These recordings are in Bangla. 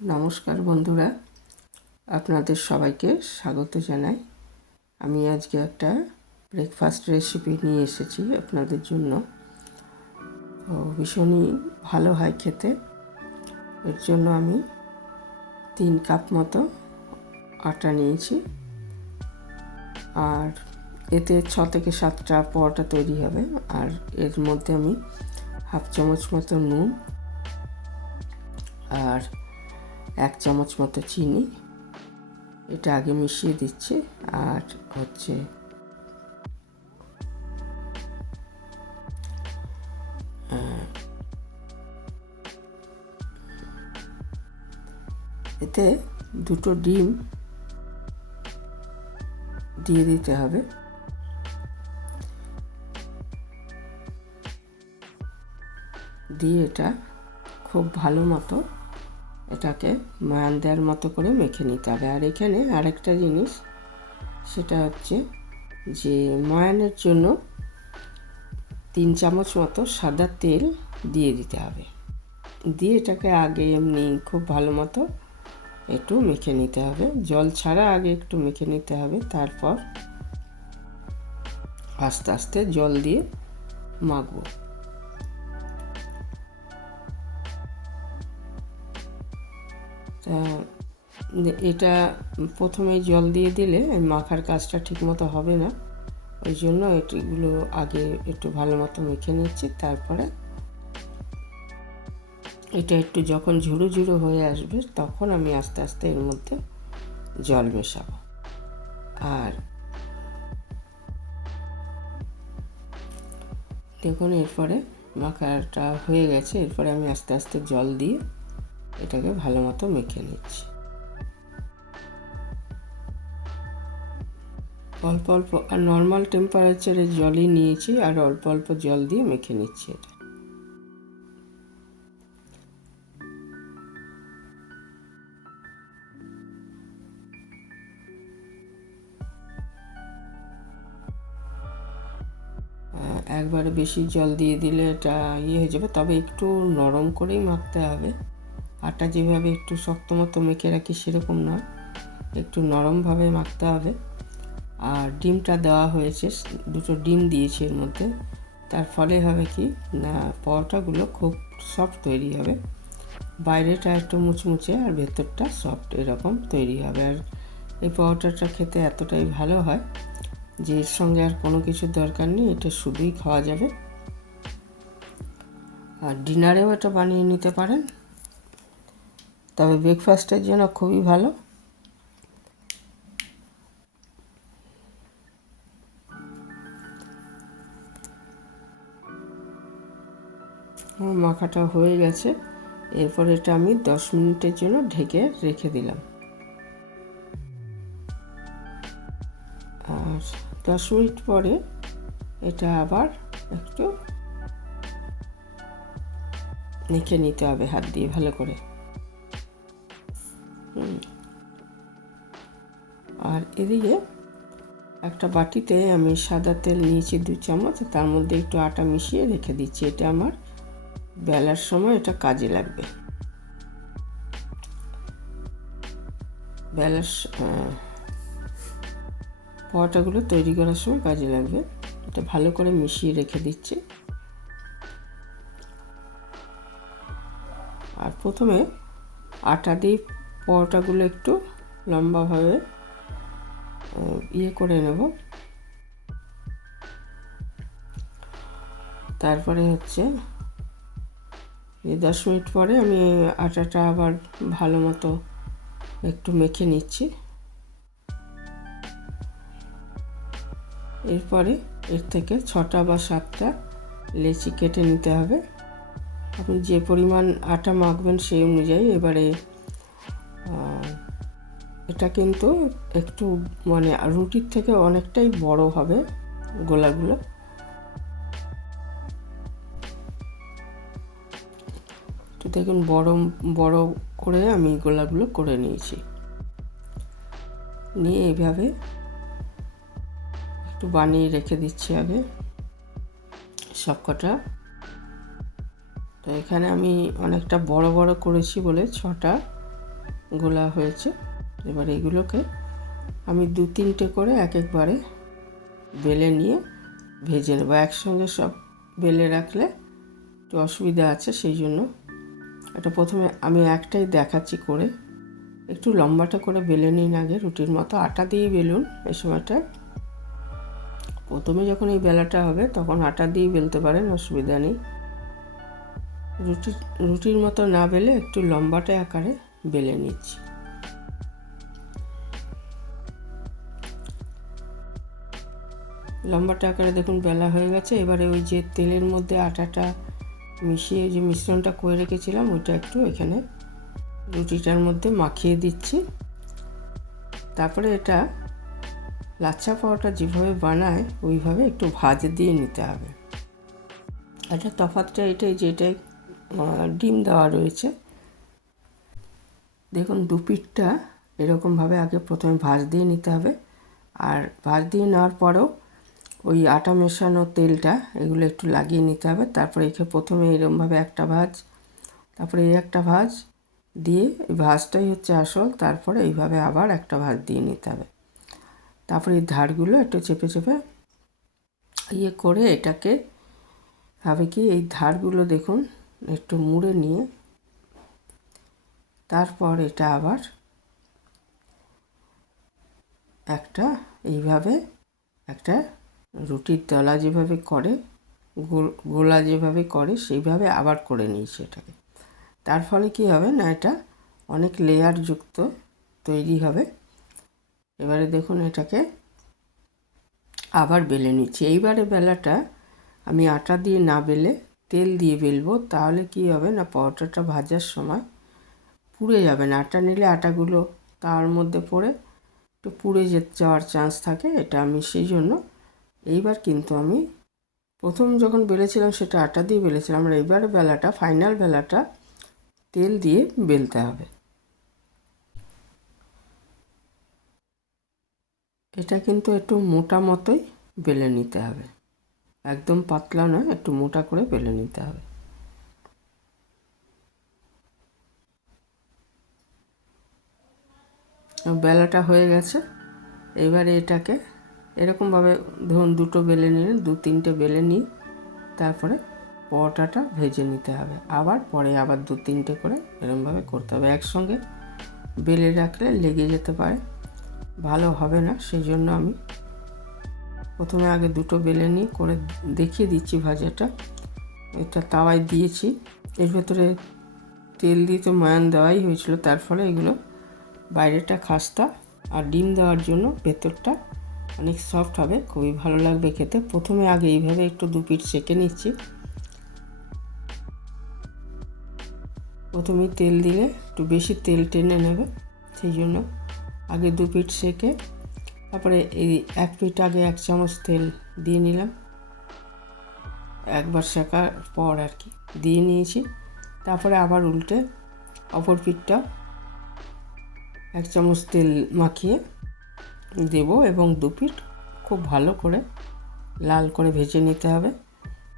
নমস্কার বন্ধুরা, আপনাদের সবাইকে স্বাগত জানাই। আমি আজকে একটা ব্রেকফাস্ট রেসিপি নিয়ে এসেছি আপনাদের জন্য। তো ভীষণই ভালো হয় খেতে। এর জন্য আমি 3 কাপ মতো আটা নিয়েছি, আর এতে 6 থেকে 7টা পরোটা তৈরি হবে। আর এর মধ্যে আমি হাফ চামচ মতো নুন আর 1 চামচ মতো চিনি এটা আগে মিশিয়ে দিচ্ছি। আর হচ্ছে এতে 2টো ডিম দিয়ে দিতে হবে। দিয়ে এটা খুব ভালো মতো এটাকে ময়ান দেওয়ার মতো করে মেখে নিতে হবে। আর এখানে আরেকটা জিনিস, সেটা হচ্ছে যে ময়ানের জন্য 3 চামচ মতো সাদা তেল দিয়ে দিতে হবে। দিয়ে এটাকে আগে এমনি খুব ভালো মতো একটু মেখে নিতে হবে। জল ছাড়া আগে একটু মেখে নিতে হবে, তারপর আস্তে আস্তে জল দিয়ে মাখবো। এটা প্রথমেই জল দিয়ে দিলে মাখার কাজটা ঠিকমতো হবে না, ওই জন্য এগুলো আগে একটু ভালো মতো মেখে নিচ্ছি। তারপরে এটা একটু যখন ঝুড়ো ঝুড়ো হয়ে আসবে তখন আমি আস্তে আস্তে এর মধ্যে জল মেশাবো। আর দেখুন এরপরে মাখাটা হয়ে গেছে। এরপরে আমি আস্তে আস্তে জল দিয়ে এটাকে ভালো মতো মেখে নিচ্ছি। অল্প অল্প আর নর্মাল টেম্পারেচারে জলই নিয়েছি, আর অল্প অল্প জল দিয়ে মেখে নিচ্ছি এটা। একবারে বেশি জল দিয়ে দিলে এটা হয়ে যাবে, তবে একটু নরম করেই মাখতে হবে। আটা যেভাবে একটু শক্ত মতো মেখে রাখি সেরকম নয়, একটু নরমভাবে মাখতে হবে। আর ডিমটা দেওয়া হয়েছে, 2টো ডিম দিয়েছি এর মধ্যে। তার ফলে হবে কি না, পরোটাগুলো খুব সফট তৈরি হবে। বাইরেটা একটু মুচমুচে আর ভেতরটা সফট, এরকম তৈরি হবে। আর এই পরোটাটা খেতে এতটাই ভালো হয় যে এর সঙ্গে আর কোনো কিছুর দরকার নেই, এটা শুধুই খাওয়া যাবে। আর ডিনারেও এটা বানিয়ে নিতে পারেন, তবে ব্রেকফাস্টের জন্য খুবই ভালো। মাখাটা হয়ে গেছে। এরপর এটা আমি 10 মিনিটের জন্য ঢেকে রেখে দিলাম। আর 10 মিনিট পরে এটা আবার একটু মেখে নিতে হবে হাত দিয়ে ভালো করে। আর এদিকে একটা বাটিতে আমি সাদা তেল নিয়েছি 2 চামচ, তার মধ্যে একটু আটা মিশিয়ে রেখে দিচ্ছি। এটা আমার বেলার সময় এটা কাজে লাগবে। বেলার পরোটাগুলো তৈরি করার সময় কাজে লাগবে। এটা ভালো করে মিশিয়ে রেখে দিচ্ছি। আর প্রথমে আটা দিয়ে পরোটাগুলো একটু লম্বাভাবে করে নেব। তারপরে হচ্ছে 10 মিনিট পরে আমি আটাটা আবার ভালো মতো একটু মেখে নিচ্ছি। এরপরে এর থেকে 6টা বা 7টা লেচি কেটে নিতে হবে। আপনি যে পরিমাণ আটা মাখবেন সেই অনুযায়ী। এবারে এটা কিন্তু একটু মানে রুটির থেকে অনেকটাই বড় হবে গোলাগুলো। তো দেখুন বড় বড় করে আমি গোলাগুলো করে নিয়েছি। নিয়ে এইভাবে একটু বানিয়ে রেখে দিচ্ছি আগে সবকটা। তো এখানে আমি অনেকটা বড় বড় করেছি বলে 6টা গোলা হয়েছে। এবার এগুলোকে আমি 2-3টে করে এক একবারে বেলে নিয়ে ভেজে নেব। একসঙ্গে সব বেলে রাখলে একটু অসুবিধা আছে, সেই জন্য এটা প্রথমে আমি একটাই দেখাচ্ছি করে। একটু লম্বাটা করে বেলে নিন আগে, রুটির মতো। আটা দিয়েই বেলুন এই সময়টা। প্রথমে যখন এই বেলাটা হবে তখন আটা দিয়েই বেলতে পারেন, অসুবিধা নেই। রুটির মতো না বেলে একটু লম্বাটে আকারে বেলে নিচ্ছি। লম্বাটে আকারে দেখুন বেলা হয়ে গেছে। এবারে ওই যে তেলের মধ্যে আটাটা মিশিয়ে যে মিশ্রণটা করে রেখেছিলাম ওইটা একটু এখানে রুটিটার মধ্যে মাখিয়ে দিচ্ছি। তারপরে এটা লাচ্ছা পরোটা যেভাবে বানায় ওইভাবে একটু ভাজ দিয়ে নিতে হবে। এটা তফাৎটা এটাই যে এটাই ডিম দেওয়া রয়েছে। দেখুন দুপিঠটা এরকমভাবে আগে প্রথমে ভাজ দিয়ে নিতে হবে। আর ভাজ দিয়ে নেওয়ার পরেও ওই আটা মেশানো তেলটা এগুলো একটু লাগিয়ে নিতে হবে। তারপরে এখানে প্রথমে এরকমভাবে একটা ভাজ, তারপরে এই একটা ভাজ দিয়ে এই ভাজটাই হচ্ছে আসল। তারপরে এইভাবে আবার একটা ভাজ দিয়ে নিতে হবে। তারপরে এই ধারগুলো একটু চেপে চেপে করে এটাকে হবে কি, এই ধারগুলো দেখুন একটু মুড়ে নিয়ে তারপর এটা আবার একটা এইভাবে একটা রুটির তলা যেভাবে করে, গোলা যেভাবে করে সেইভাবে আবার করে নিয়েছি এটাকে। তার ফলে কি হবে না, এটা অনেক লেয়ার যুক্ত তৈরি হবে। এবারে দেখুন এটাকে আবার বেলে নিচ্ছি। এইবারে বেলাটা আমি আটা দিয়ে না বেলে তেল দিয়ে বেলবো। তাহলে কি হবে না, পরোটাটা ভাজার সময় পুড়ে যাবে না। আটা নিলে আটাগুলো তার মধ্যে পড়ে একটু পুড়ে যাওয়ার চান্স থাকে। এটা আমি সেই জন্য এইবার কিন্তু আমি প্রথম যখন বেলেছিলাম সেটা আটা দিয়ে বেলেছিলাম, আর এইবারে বেলাটা ফাইনাল বেলাটা তেল দিয়ে বেলতে হবে। এটা কিন্তু একটু মোটা মতোই বেলে নিতে হবে, একদম পাতলা নয়, একটু মোটা করে বেলে নিতে হবে। বেলাটা হয়ে গেছে। এবারে এটাকে এরকমভাবে ধরুন দুটো বেলে নিলেন, 2-3টে বেলে নিয়ে তারপরে পরোটাটা ভেজে নিতে হবে। আবার পরে আবার 2-3টে করে এরকমভাবে করতে হবে। একসঙ্গে বেলে রাখলে লেগে যেতে পারে, ভালো হবে না। সেই জন্য আমি প্রথমে আগে দুটো বেলে নিয়ে করে দেখিয়ে দিচ্ছি ভাজাটা। এটা তাওয়ায় দিয়েছি, এর ভেতরে তেল দিয়ে তো ময়ান দেওয়াই হয়েছিল, তার ফলে এগুলো বাইরেটা খাস্তা আর ডিম দেওয়ার জন্য ভেতরটা অনেক সফট হবে, খুবই ভালো লাগবে খেতে। প্রথমে আগে এইভাবে একটু দুপিঠ সেঁকে নিচ্ছি। প্রথমেই তেল দিলে একটু বেশি তেল টেনে নেবে, সেই জন্য আগে দুপিঠ সেঁকে তারপরে এই এক পিঠ আগে 1 চামচ তেল দিয়ে নিলাম, একবার সেঁকার পর আর কি দিয়ে নিয়েছি। তারপরে আবার উল্টে অপর পিঠটা 1 চামচ তেল মাখিয়ে দেব এবং দুপিঠ খুব ভালো করে লাল করে ভেজে নিতে হবে।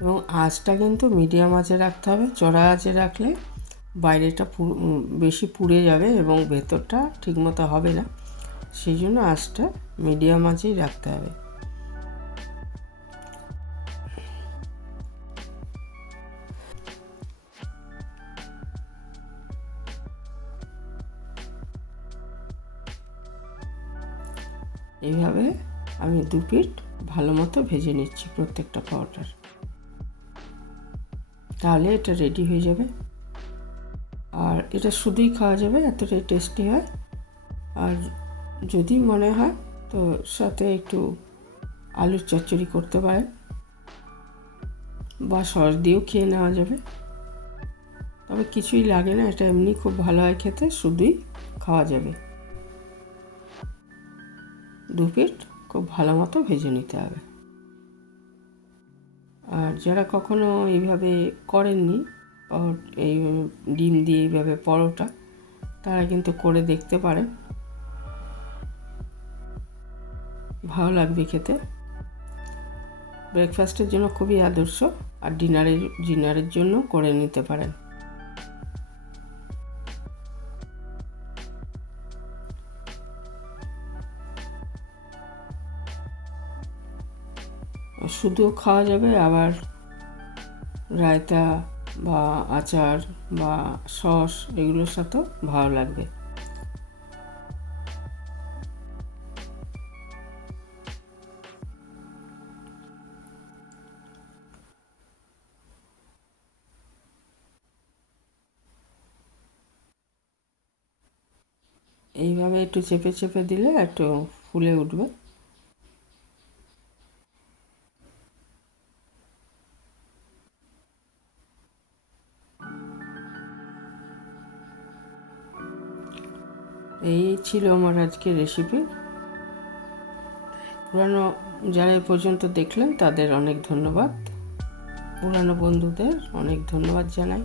এবং আঁচটা কিন্তু মিডিয়াম আঁচে রাখতে হবে। চড়া আঁচে রাখলে বাইরেটা বেশি পুড়ে যাবে এবং ভেতরটা ঠিকমতো হবে না, সেই জন্য আঁচটা মিডিয়াম আঁচেই রাখতে হবে। এইভাবে আমি দুপিঠ ভালো মতো ভেজে নিচ্ছি প্রত্যেকটা পরোটার, তাহলে এটা রেডি হয়ে যাবে। আর এটা শুধুই খাওয়া যাবে, এতটাই টেস্টি হয়। আর যদি মনে হয় তো সাথে একটু আলুর চচ্চড়ি করতে পারেন বা সস দিয়েও খেয়ে নেওয়া যাবে। তবে কিছুই লাগে না, এটা এমনি খুব ভালো হয় খেতে, শুধুই খাওয়া যাবে। দুপিঠ খুব ভালো মতো ভেজে নিতে হবে। আর যারা কখনো এইভাবে করেননি এই ডিম দিয়ে এইভাবে পরোটা, তারা কিন্তু করে দেখতে পারেন, ভালো লাগবে খেতে। ব্রেকফাস্টের জন্য খুবই আদর্শ, আর ডিনারের জন্য করে নিতে পারেন। শুধুও খাওয়া যাবে, আবার রায়তা বা আচার বা সস এগুলোর সাথেও ভালো লাগবে। এইভাবে একটু চেপে চেপে দিলে একটু ফুলে উঠবে। এই ছিল আমার আজকের রেসিপি। পুরানো যারা এ পর্যন্ত দেখলেন তাদের অনেক ধন্যবাদ, পুরানো বন্ধুদের অনেক ধন্যবাদ জানাই।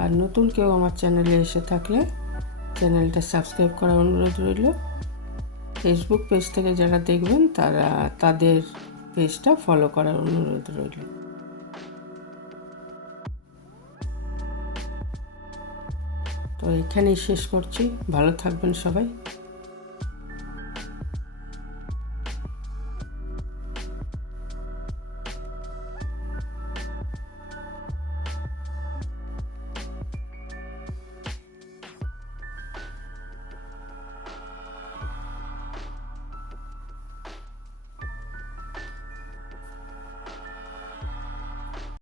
আর নতুন কেউ আমার চ্যানেলে এসে থাকলে চ্যানেলটা সাবস্ক্রাইব করার অনুরোধ রইল। ফেসবুক পেজ থেকে যারা দেখবেন তাদের পেজটা ফলো করার অনুরোধ রইল। তো এখানেই শেষ করছি। ভালো থাকবেন সবাই।